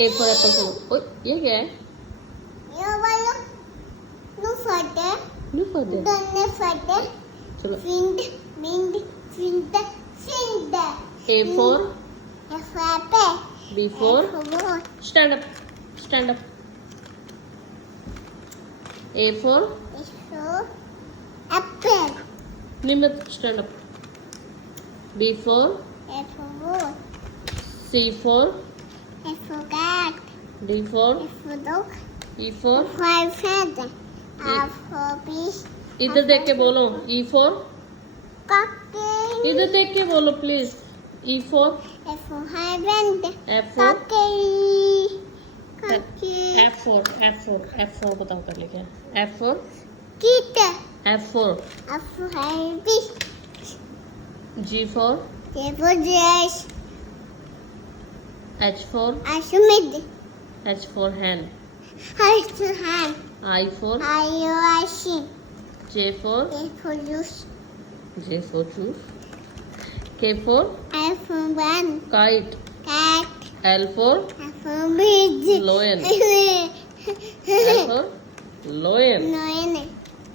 A for apple चलो। ओए ये क्या है? ये वाला नो फटे नो फर्दर दोनों फटे चलो। फिंड बिंड फिंड फिंड A for ये फटे B for for stand up stand up A for so apple Nimit stand up B for A for C for A for cat D for A for dog E for for feather A for fish इधर देख के बोलो E for cocky इधर देख के बोलो please E for A for husband F for cocky cocky F for F for बताओ कर लिखा है F for kit F for A for happy G for A for dress H for Ashmid H for hen I for hand I for I see J for A for juice J for choose K for I for one kite cat L for I for big lion L for lion no